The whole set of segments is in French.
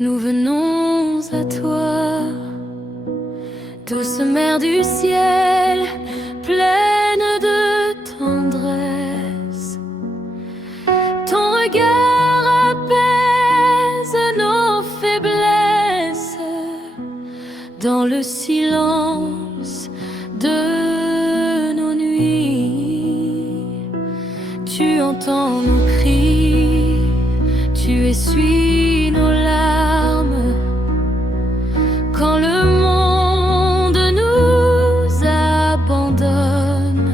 Nous venons à toi, douce mère du ciel, pleine de tendresse. Ton regard apaise nos faiblesses. Dans le silence de nos nuits, tu entends nos cris, tu essuies nos larmes. Quand le monde nous abandonne,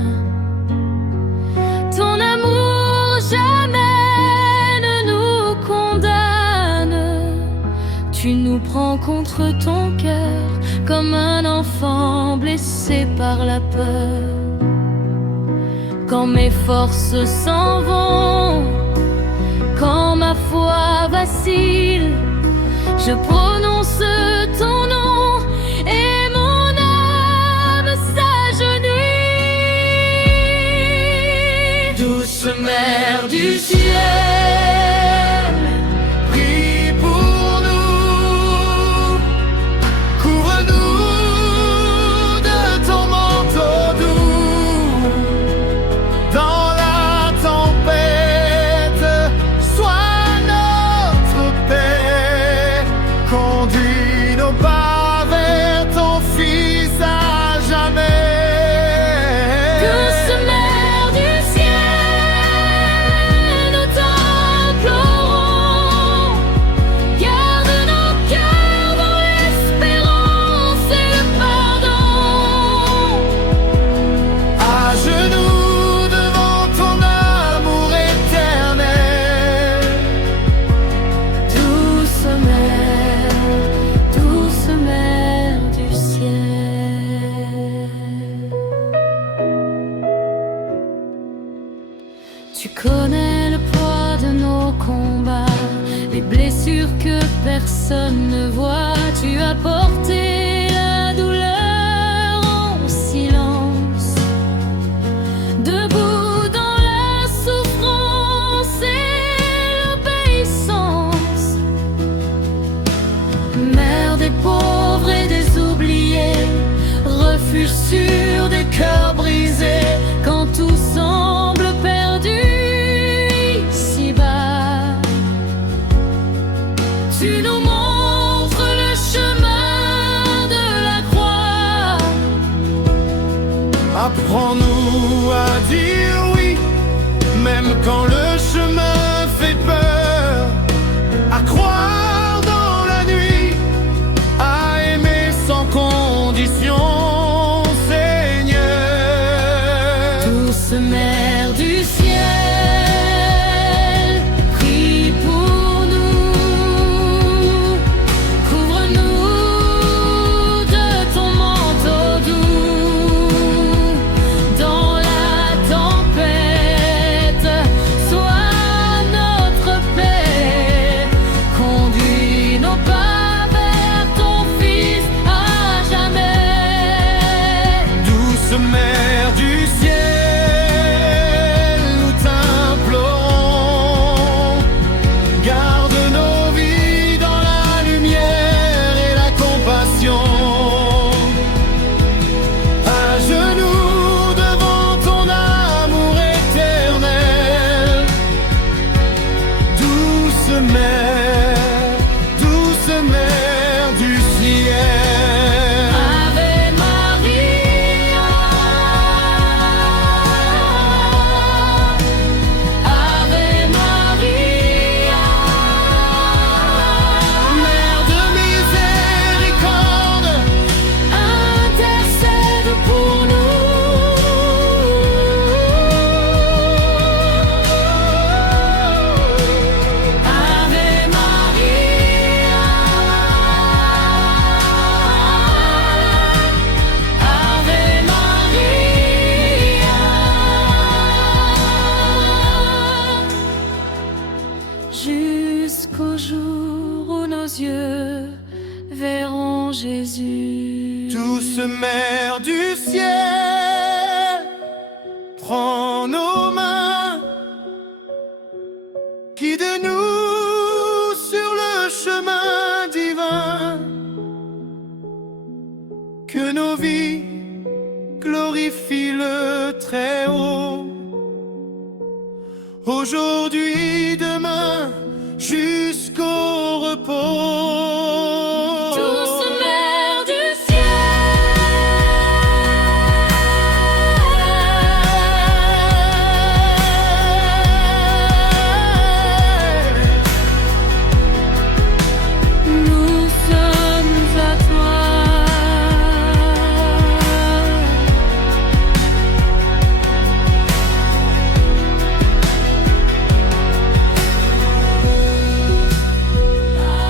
ton amour jamais ne nous condamne. Tu nous prends contre ton cœur comme un enfant blessé par la peur. Quand mes forces s'en vont, quand ma foi vacille, je prononce ton nom et mon âme s'agenouille. Douce mère du ciel, Prie pour nous, couvre-nous de ton manteau doux. Dans la tempête, sois notre paix. Conduis nos pas vers ton Fils à jamais. douce mère du ciel, nous t'implorons. Garde nos cœurs dans l'espérance et le pardon. À genoux devant ton amour éternel. Douce mère du ciel. Tu connais le poids de nos combats, les blessures que personne ne voit. Tu as porté la douleur en silence, debout dans la souffrance et l'obéissance. Mère des pauvres et des oubliés, refuge sûr des cœurs brisés. Quand tout semble perdu ici-bas, tu nous montres le chemin de la croix. Apprends-nous à dire oui, même quand le chemin fait peur. À croire dans la nuit, à aimer sans condition, Seigneur. Douce mère du ciel, prie pour nous. Couvre-nous de ton manteau doux. Dans la tempête, sois notre paix. Conduis nos pas vers ton Fils à jamais. Douce mère du ciel, nous t'implorons. Garde nos vies dans la lumière et la compassion. À genoux devant ton amour éternel. Douce mère du ciel. Ave Maria, Ave Maria, Mère de miséricorde, intercède pour nous. Ave Maria, Ave Maria. Jusqu'au jour où nos yeux verront Jésus. douce mère du ciel, prends nos mains, guide-nous sur le chemin repos. Douce mère du ciel, nous sommes à toi.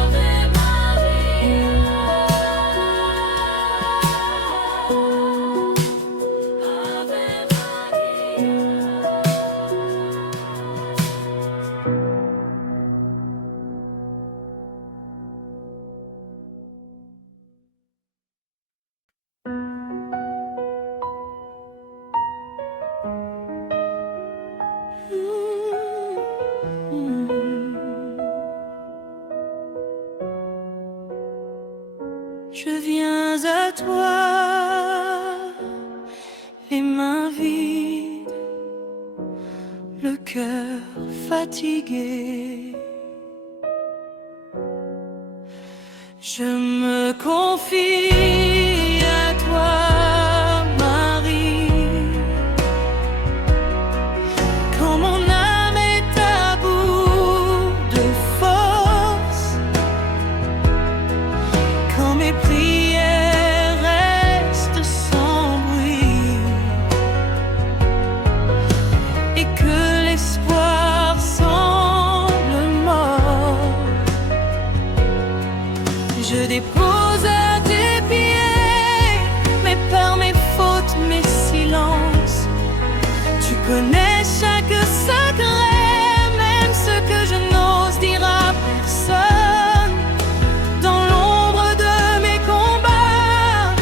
Ave Maria, Ave Je viens à toi, les mains vides, le cœur fatigué. Je me confie à toi, Marie, quand mon âme est à bout de force, quand mes prières restent sans bruit et que l'espoir semble mort, je dépose à tes pieds mes peurs, mes fautes, mes silences. Tu connais chaque secret, même ce que je n'ose dire à personne. Dans l'ombre de mes combats,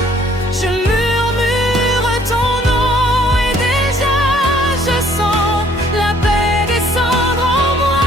je murmure ton nom et déjà je sens la paix descendre en moi.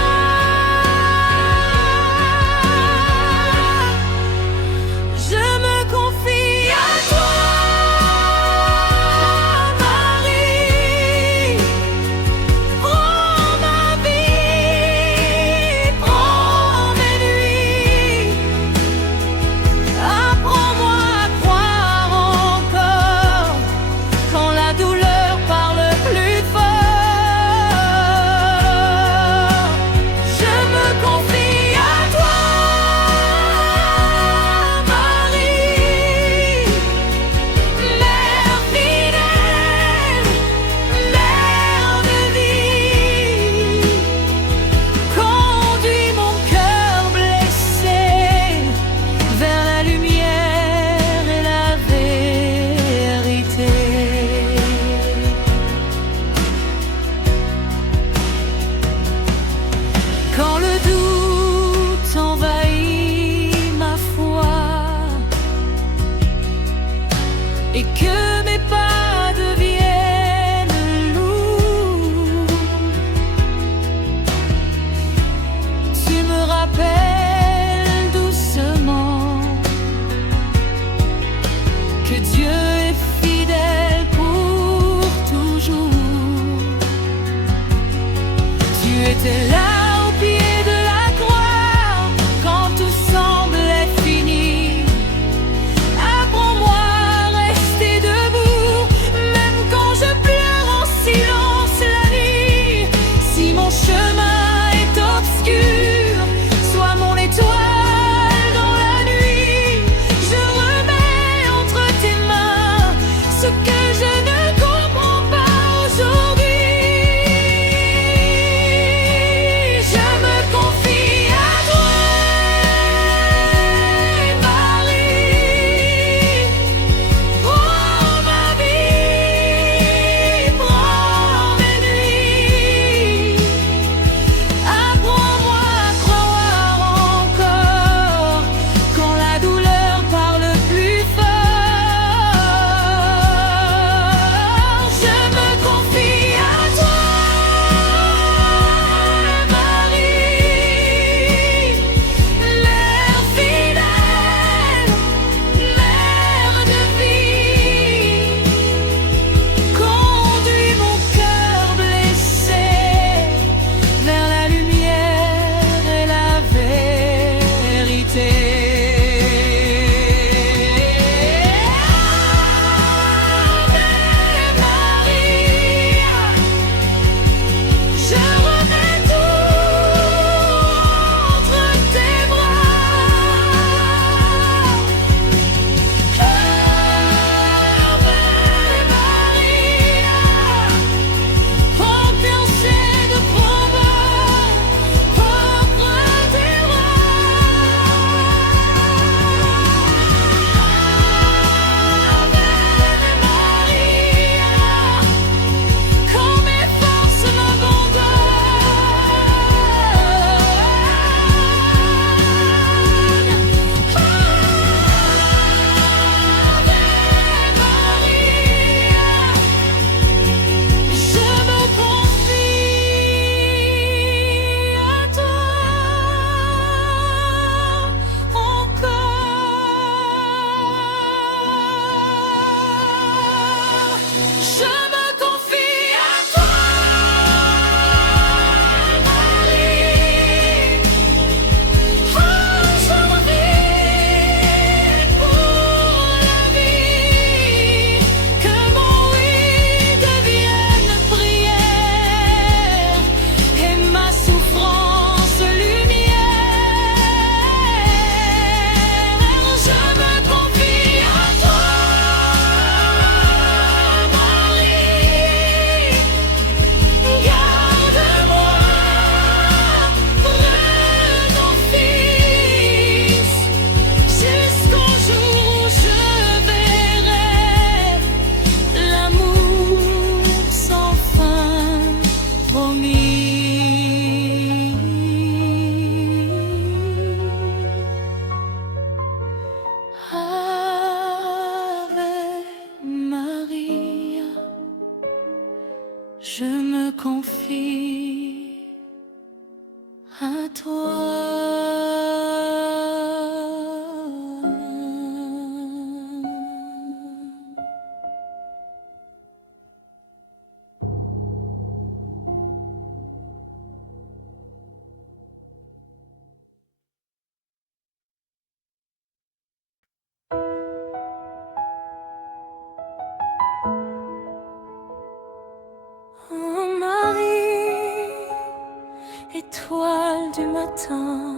matin.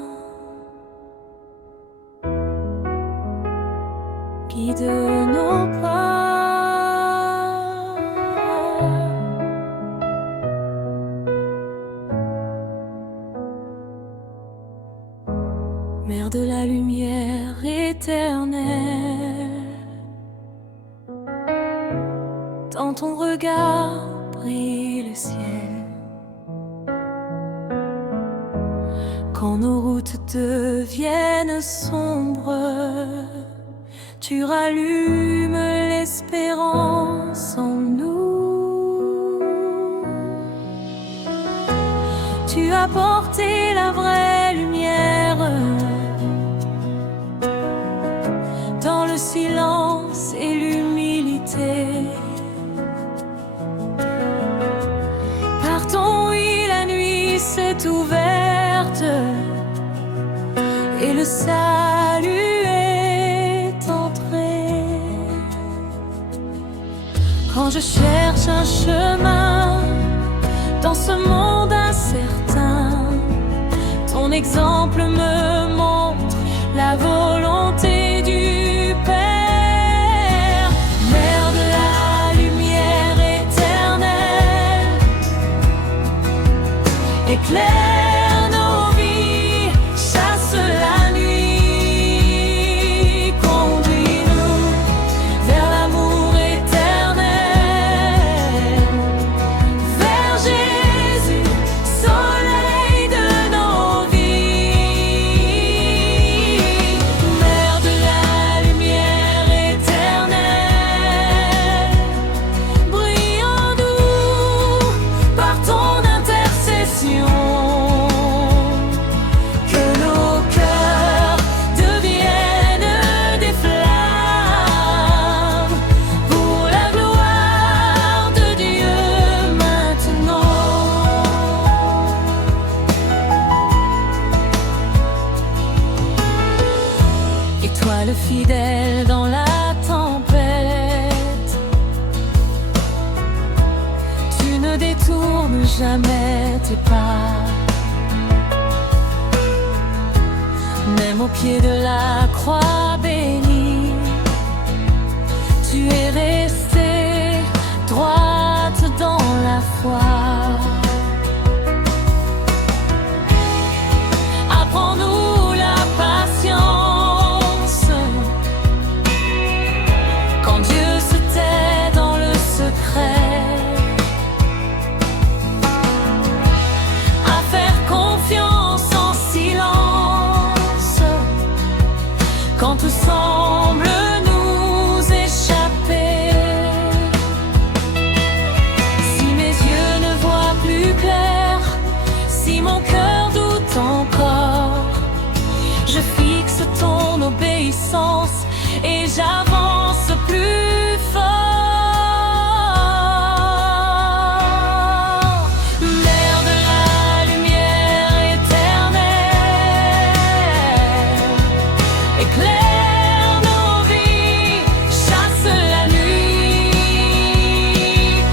Guide nos pas. Mère de la lumière éternelle, dans ton regard brille le ciel. Quand nos routes deviennent sombres, tu rallumes l'espérance en nous. Tu as porté la vraie lumière dans le silence et l'humilité. Par ton oui, la nuit s'est ouverte et le salut est entré. Quand je cherche un chemin dans ce monde incertain, ton exemple me montre la volonté du Père. Mère de la lumière éternelle, éclaire nos vies, chasse la nuit, conduis-nous vers l'amour éternel, vers Jésus, soleil de nos vies. Mère de la lumière éternelle, brille en nous par ton intercession. Que nos cœurs deviennent des flammes pour la gloire de Dieu maintenant. Étoile fidèle dans la tempête, tu ne détournes jamais tes pas. Même au pied de la croix bénie, tu es restée droite dans la foi. Apprends-nous la patience quand Dieu se tait dans le secret, à faire confiance en silence quand tout semble nous échapper. Si mes yeux ne voient plus clair, si mon cœur doute encore, je fixe ton obéissance et j'avance plus fort. Mère de la lumière éternelle, éclaire nos vies, chasse la nuit,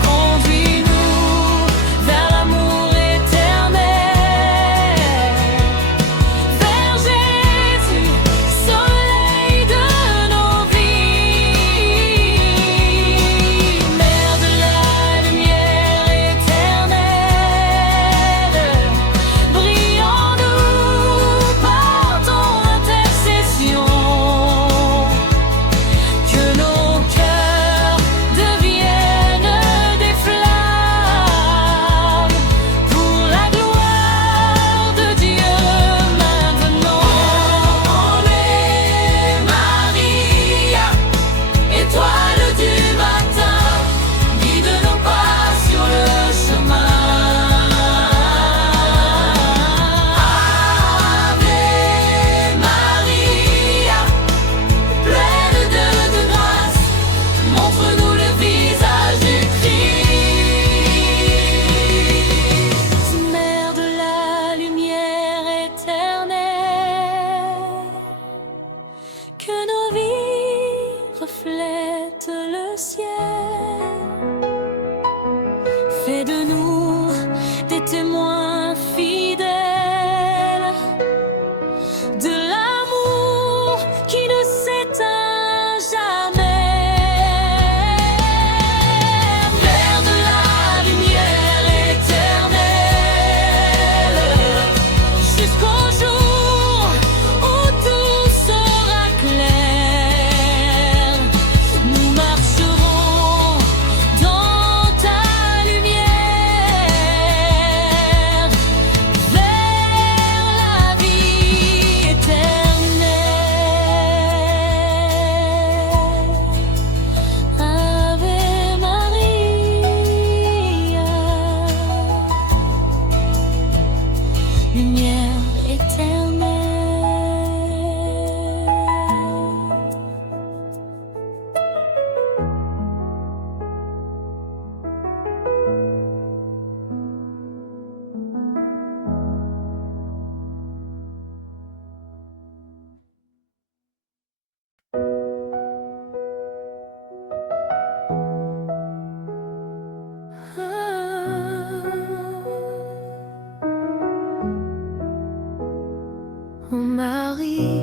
conduis-nous vers l'amour éternel, vers Jésus, soleil de nos vies. Mère de la lumière éternelle, brille en nous par ton intercession. Que nos cœurs deviennent des flammes pour la gloire de Dieu maintenant. On est Maria, étoile du matin, guide nos pas sur le chemin. Ave Maria, pleine de grâce, montre-nous le visage du Christ. Mère de la lumière éternelle, que nos vies reflètent le ciel. Fais de nous des témoins fidèles de l'amour qui ne s'éteint jamais. Mère de la lumière éternelle, jusqu'au jour où tout sera clair, nous marcherons dans ta lumière vers la vie éternelle. Ave Maria, lumière éternelle. Ô Marie,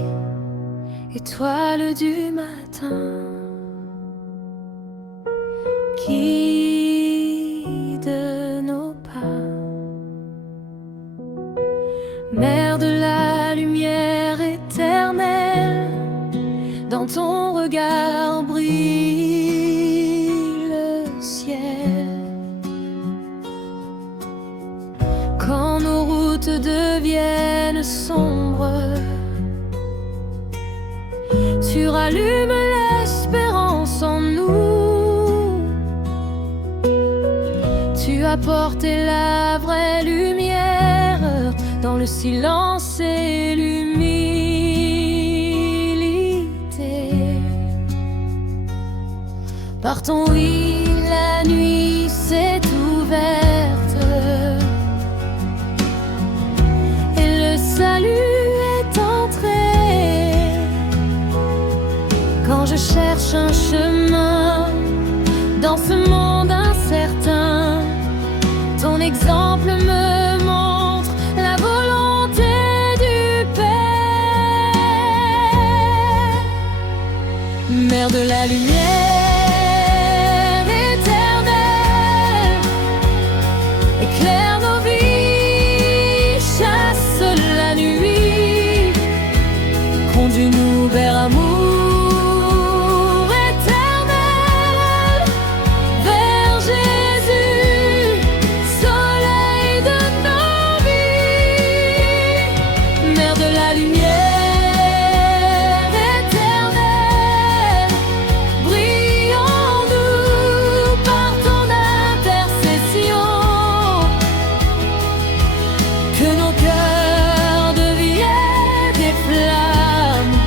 étoile du matin, guide nos pas. Mère de la lumière éternelle, dans ton regard brille le ciel. Quand nos routes deviennent sombres, tu rallumes l'espérance en nous. Tu as porté la vraie lumière dans le silence et l'humilité. Par ton oui, la nuit s'est ouverte et le salut est entré. Quand je cherche un chemin dans ce monde incertain, ton exemple me montre la volonté du Père. Mère de la lumière éternelle, éclaire nos vies, chasse la nuit, conduis-nous vers amour éternel, vers Jésus, soleil de nos vies. Mère de la lumière éternelle, brille en nous par ton intercession, que nos cœurs deviennent des flammes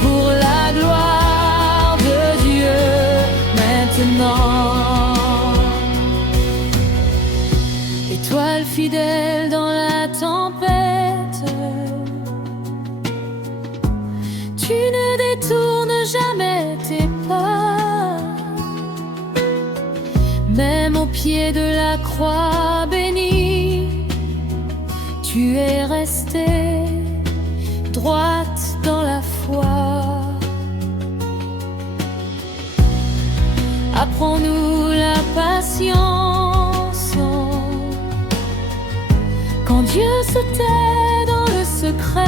pour la gloire de Dieu maintenant. Étoile fidèle dans la tempête, tu ne détournes jamais tes pas. Même au pied de la croix bénie, tu es restée droite dans la foi. Apprends-nous la patience quand Dieu se tait dans le secret,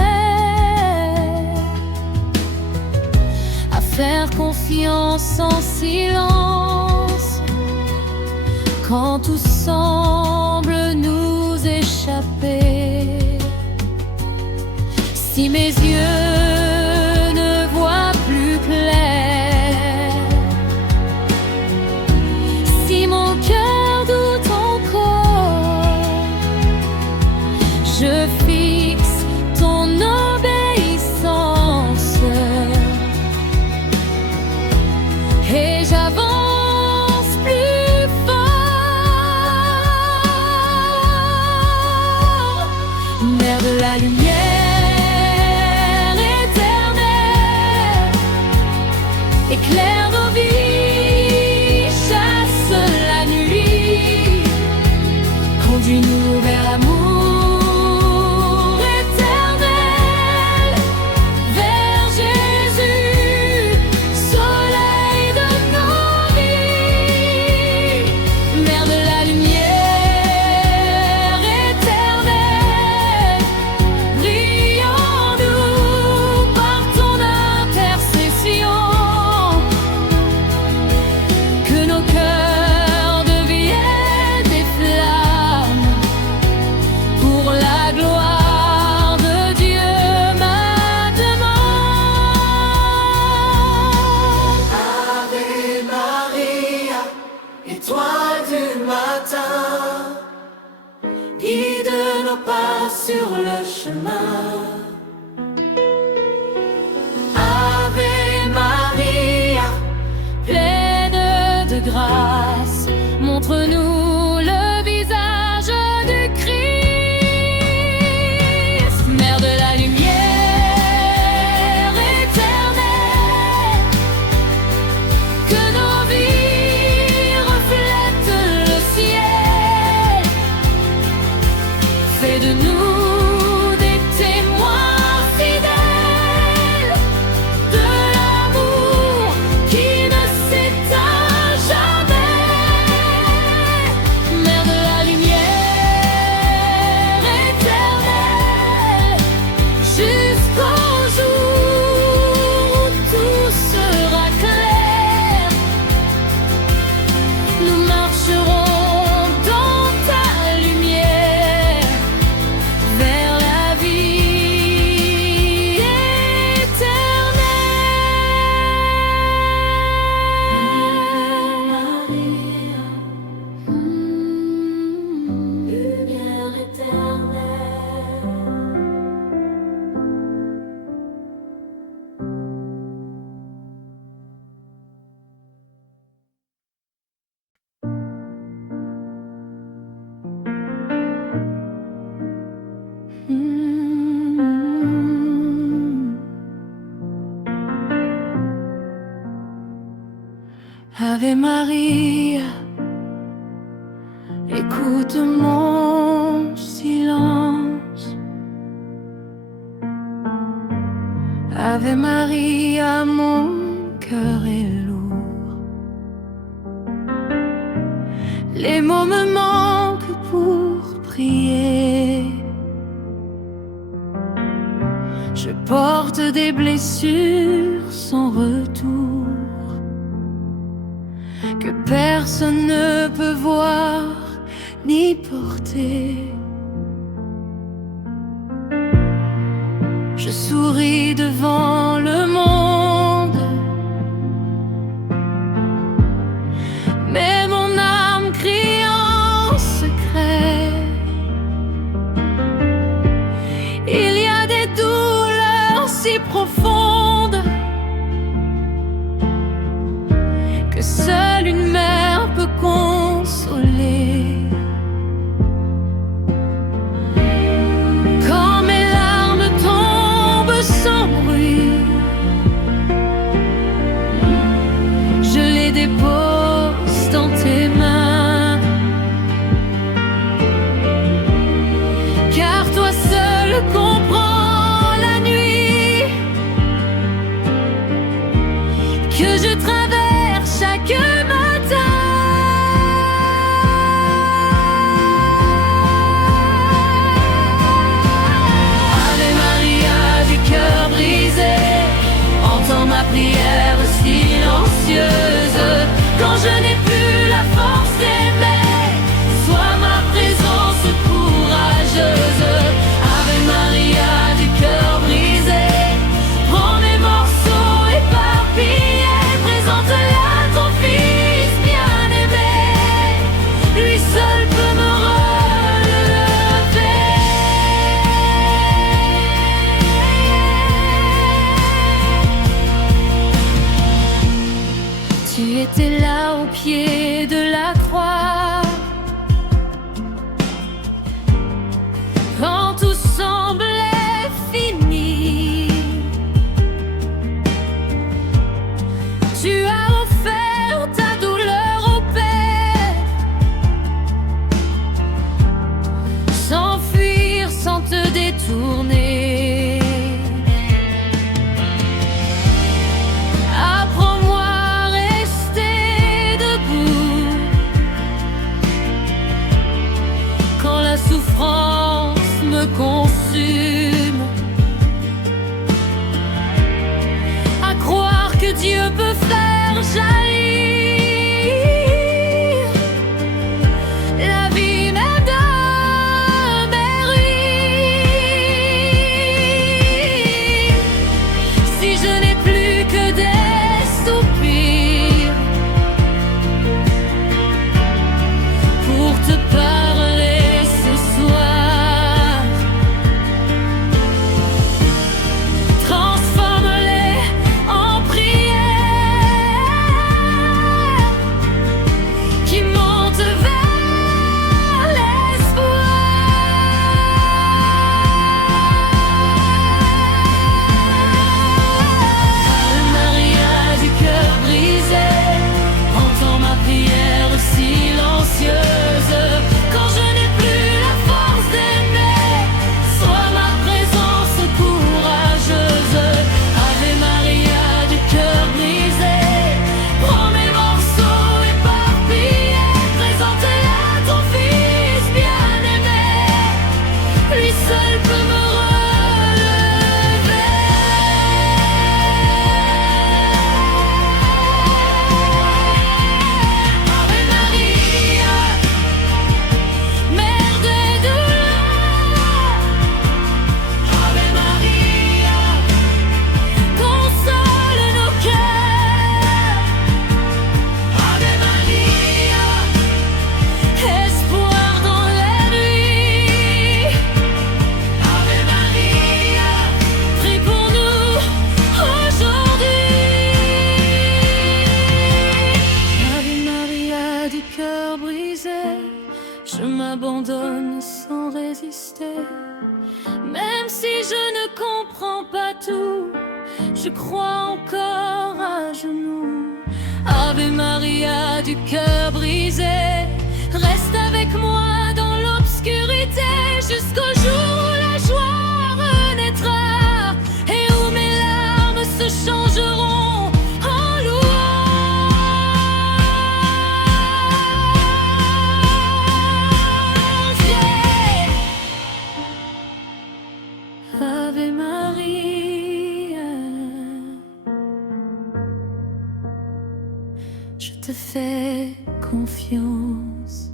à faire confiance en silence quand tout semble nous échapper. Si mes yeux ne voient plus clair, si mon cœur doute encore, je fixe ton obéissance et j'avance plus fort. Mère de la lumière Ave Maria, écoute mon silence. Ave Maria, mon cœur est lourd. Les mots me manquent pour prier. Je porte des blessures sans retour que personne ne peut voir ni porter. Je souris devant le monde, mais mon âme crie en secret. Il y a des douleurs si profondes que seule une mère peut consoler. Quand mes larmes tombent sans bruit, je les dépose dans tes mains, car toi seul comprends la nuit que je traverse chaque matin. Ave Maria du cœur brisé, entends ma prière silencieuse. Quand je n'ai plus la force d'aimer, sois ma présence courageuse. Ave Maria du cœur brisé, prends mes morceaux éparpillés, présente-les à ton fils bien-aimé, lui seul peut me relever. Tu étais là au pied de la croix, quand tout semblait fini. Tu as offert ta douleur au Père, s'enfuir sans te détourner. Apprends-moi à rester debout quand la souffrance me consume, à croire que Dieu peut faire jaillir la vie même de mes ruines. Si je n'ai plus que des soupirs pour te parler ce soir, transforme-les en prières qui montent vers l'espoir. Ave Maria du cœur brisé, entends ma prière silencieuse. Quand je n'ai plus la force d'aimer, sois ma présence courageuse. Ave Maria du cœur brisé, prends mes morceaux éparpillés, présente-les à ton fils bien-aimé, lui seul peut me relever. Ave Maria, mère des douleurs. Ave Maria, console nos cœurs. Ave Maria, espoir dans la nuit. Ave Maria, prie pour nous aujourd'hui. Ave Maria du cœur brisé, je m'abandonne sans résister. Même si je ne comprends pas tout, je crois encore à genoux. Ave Maria du cœur brisé, reste avec moi dans l'obscurité jusqu'au jour où la joie renaîtra et où mes larmes se changeront en louange. Ave Maria, je te fais confiance.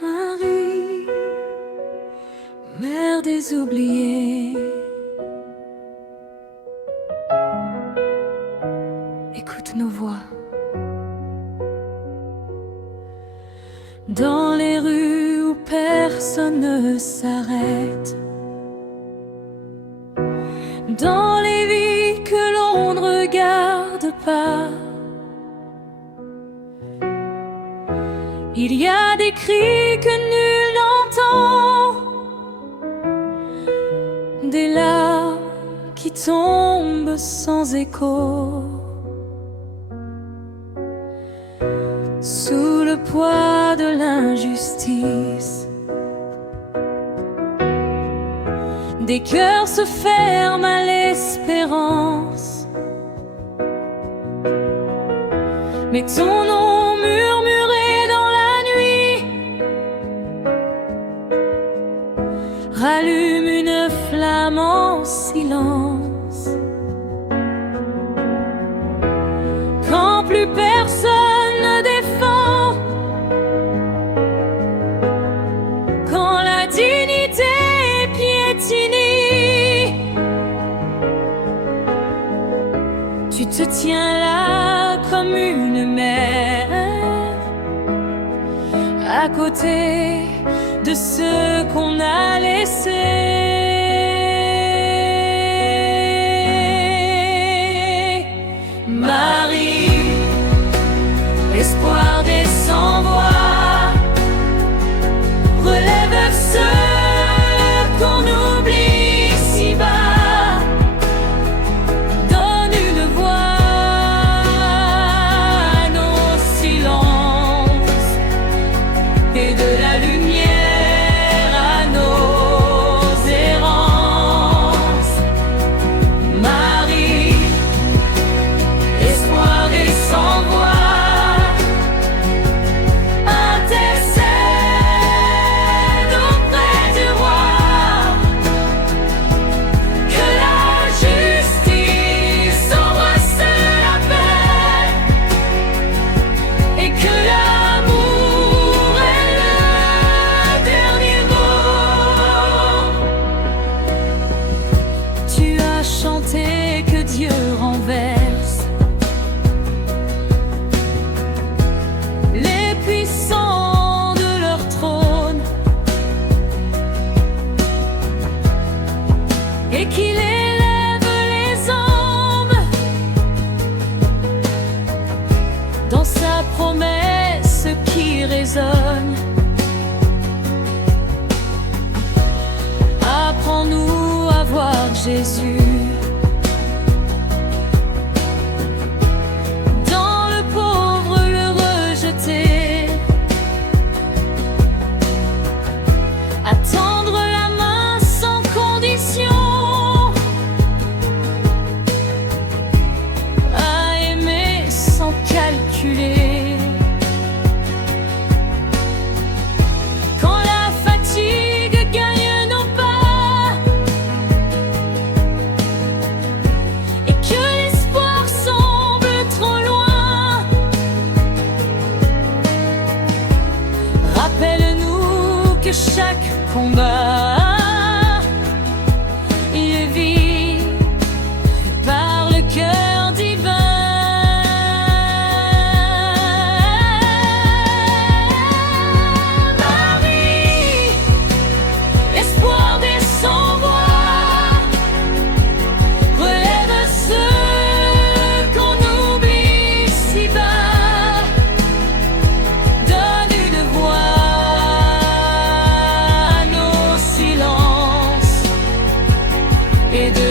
Marie, mère des oubliés, écoute nos voix. Dans les rues où personne ne s'arrête, dans les vies que l'on ne regarde pas, il y a des cris que nul n'entend, des larmes qui tombent sans écho, sous le poids de l'injustice. Des cœurs se ferment à l'espérance, mais ton nom murmuré dans la nuit rallume une flamme en silence. Quand plus personne ne défend, quand la dignité est piétinée, tu te tiens là comme une mère, à côté de ceux qu'on a laissés. Marie, espoir des sans-voix, relève ceux qu'on oublie si bas, donne une voix à nos silences et de la lumière à nos errances. Marie, espoir des sans-voix, que Dieu renverse les puissants de leur trône et qu'il élève les hommes dans sa promesse qui résonne. Apprends-nous à voir Jésus dans le pauvre, le rejeté, à tendre la main sans condition, à aimer sans calculer. Quand la fatigue gagne nos pas,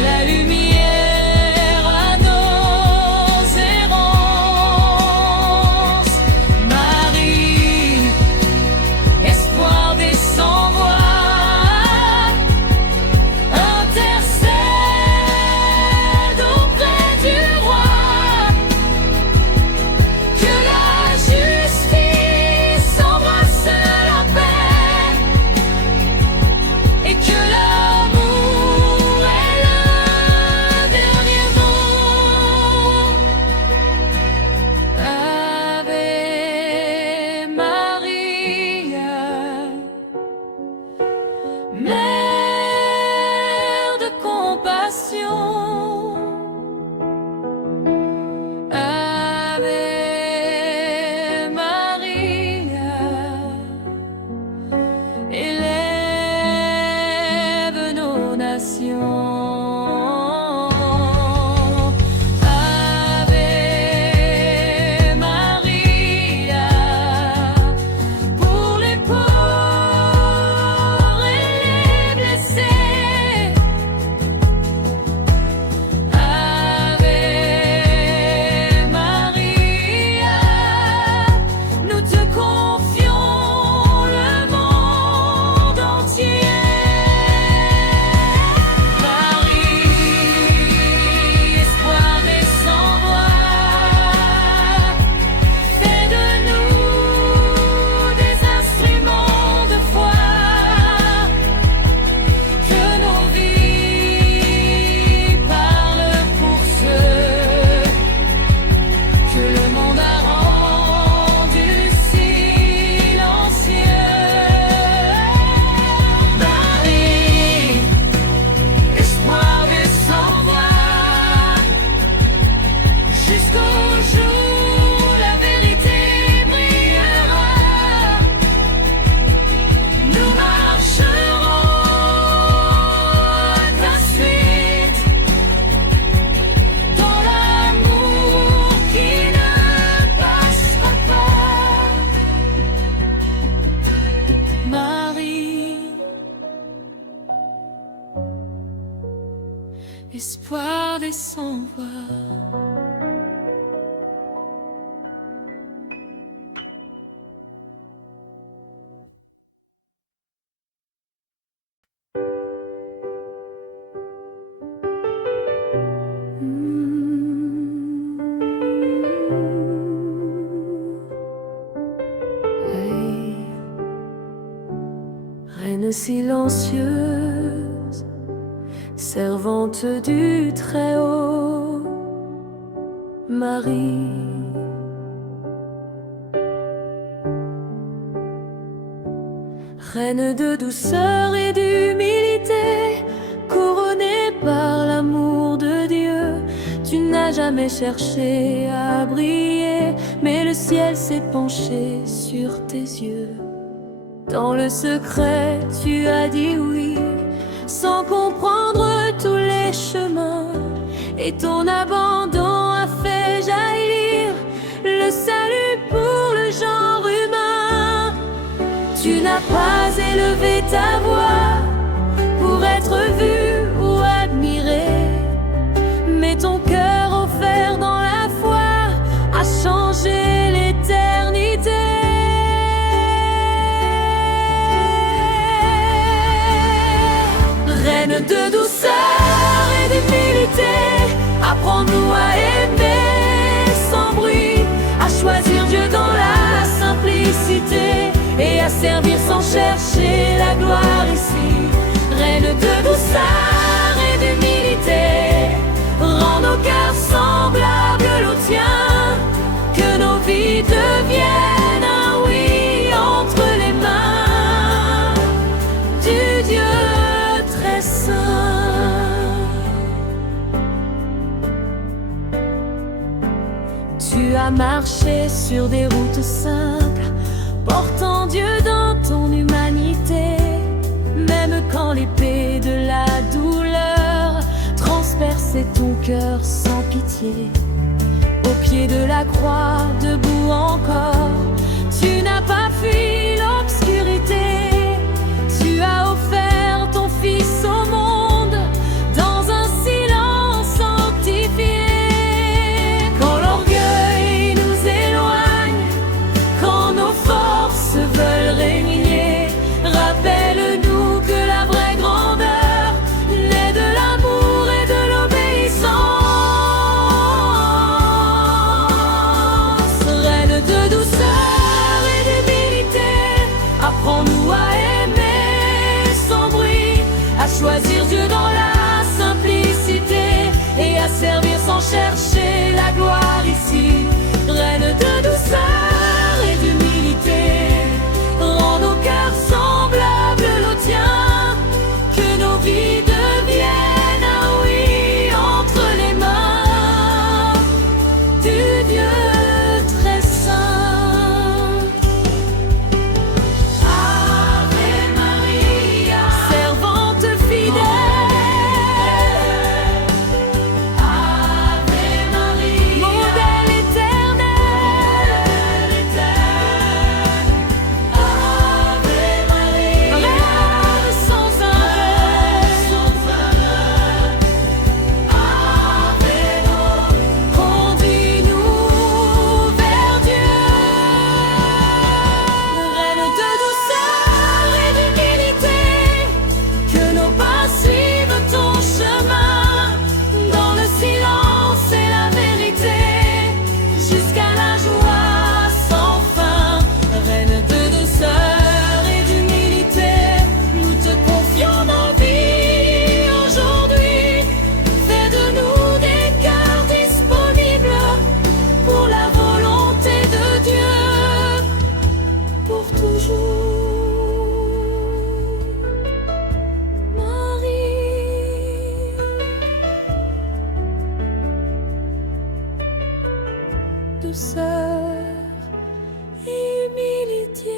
la lumière à nos errances. Marie, espoir des sans-voix, intercède auprès du roi. Que la justice embrasse la paix et que l'amour est le dernier mot. Ave Maria, Mère de compassion. Ave Maria, élève nos nations. Ave Maria, pour les pauvres et les blessés. Ave Maria, nous te confions le monde entier. Marie, espoir des sans-voix, fais de nous des instruments de foi. Que nos vies parlent pour ceux que le monde a rendus silencieux. Marie, espoir des sans-voix, jusqu'au jour où la vérité brillera, nous marcherons à ta suite dans l'amour qui ne passera pas. Marie, espoir des sans-voix. Hey, reine silencieuse, servante du Très-Haut, Marie. Reine de douceur et d'humilité, couronnée par l'amour de Dieu, tu n'as jamais cherché à briller, mais le ciel s'est penché sur tes yeux. Dans le secret, tu as dit oui, sans comprendre tous les chemins, et ton abandon a fait jaillir le salut pour le genre humain. Tu n'as pas élevé ta voix pour être vu ou admiré, mais ton cœur offert dans la foi a changé l'éternité. Reine de douceur et d'humilité, apprends-nous à aimer sans bruit, à choisir Dieu dans la simplicité et à servir sans chercher la gloire ici. Reine de douceur et d'humilité, rends nos cœurs semblables aux tiens, que nos vies deviennent un oui entre les mains du Dieu très saint. Tu as marché sur des routes simples, portant Dieu dans ton humanité, même quand l'épée de la douleur transperçait ton cœur sans pitié. Au pied de la croix, debout encore, tu n'as pas fui l'obscurité. Tu as offert ton fils au monde dans un silence douceur et humilité.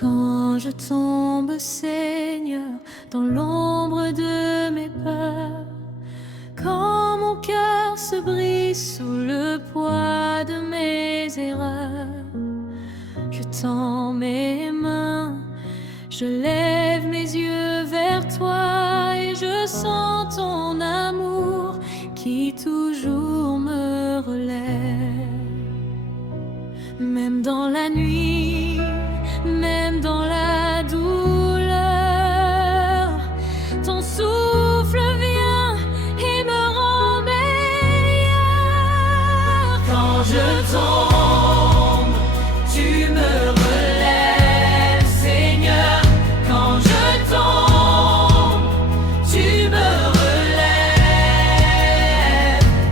Quand je tombe, Seigneur, dans l'ombre de mes peurs, quand mon cœur se brise sous le poids de mes erreurs, je tends mes mains, je lève mes yeux vers toi et je sens ton amour qui toujours me relève. Même dans la nuit, même dans la douleur, ton souffle vient et me rend meilleur. Quand je tombe, tu me relèves, Seigneur. Quand je tombe, tu me relèves.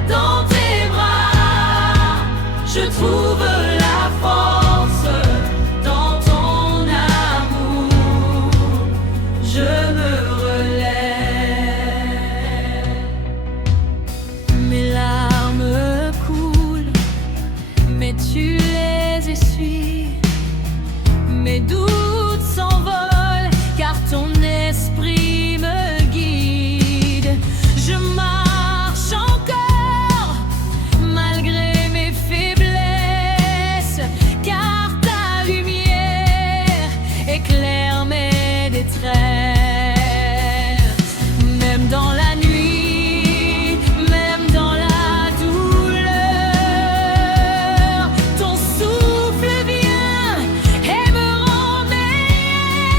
Dans tes bras, je trouve la force. Dans ton amour, je me relève. Mes larmes coulent, mais tu les essuies. Mes doutes s'envolent, car ton esprit me guide. Je marche encore, malgré mes faiblesses, car ta lumière éclaire mes détresses. Même dans la nuit, même dans la douleur, ton souffle vient et me rend meilleur.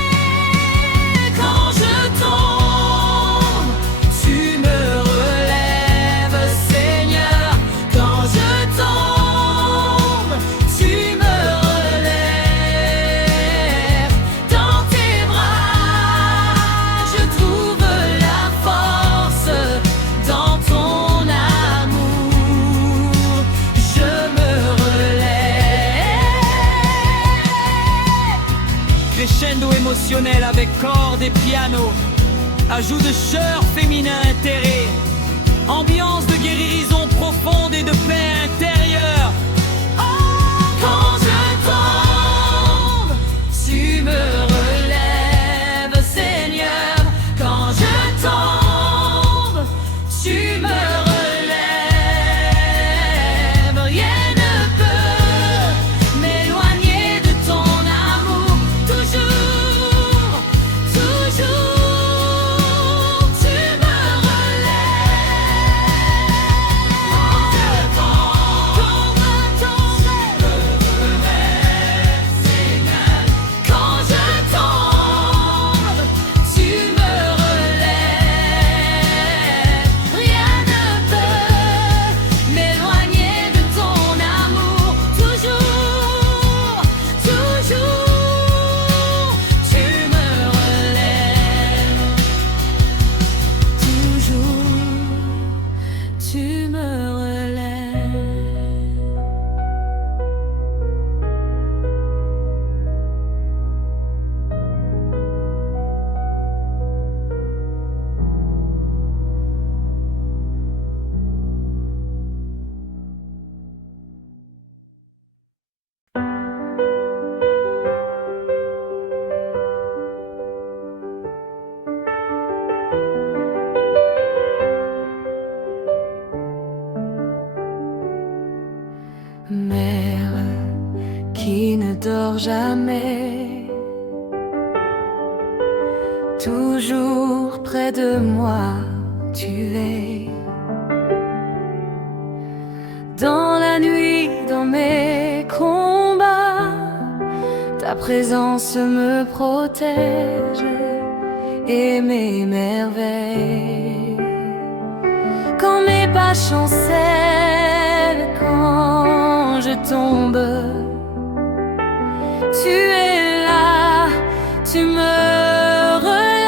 Quand je tombe, tu me relèves, Seigneur. Quand je tombe, tu me relèves. Dans tes bras, je trouve la force. Dans ton amour, je me relève. Crescendo émotionnel avec cordes et piano, ajout de chœur féminin intérêt, ambiance de guérison profonde et de paix intérieure. Quand je tombe, tu me relèves, Seigneur. Quand je tombe, tu me relèves. Rien ne peut m'éloigner de ton amour. Toujours, toujours, tu me relèves. Quand je tombe, quand je tombe, tu me relèves. Rien ne peut m'éloigner de ton amour. Toujours, toujours, tu me relèves. Toujours, tu me relèves. Mère qui ne dort jamais, toujours près de moi tu es. Dans la nuit, dans mes combats, ta présence me protège et m'émerveille. Quand mes pas chancellent, quand je tombe, tu es là, tu me relèves.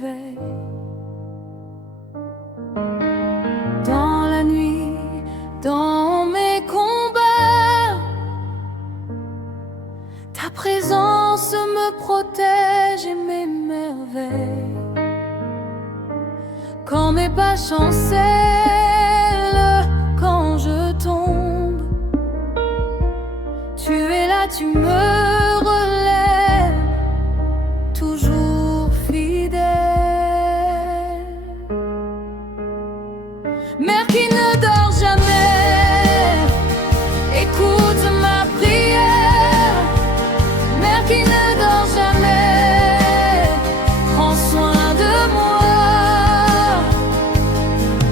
veilles. Dans la nuit, dans mes combats, ta présence me protège et m'émerveille. Quand mes pas chancellent, quand je tombe, tu es là, tu me relèves, toujours fidèle. Mère qui ne dort jamais, écoute ma prière. Mère qui ne dort jamais, prends soin de moi.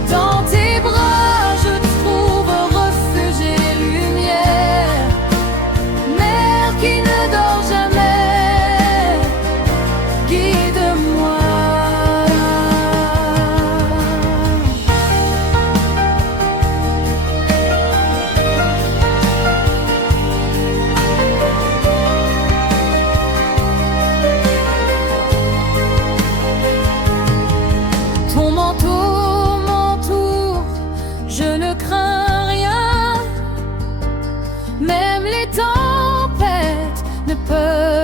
Dans tes bras je trouve refuge et lumière. Mère qui ne dort jamais, guide-moi. Ton manteau m'entoure, je ne crains rien. Même les tempêtes ne peuvent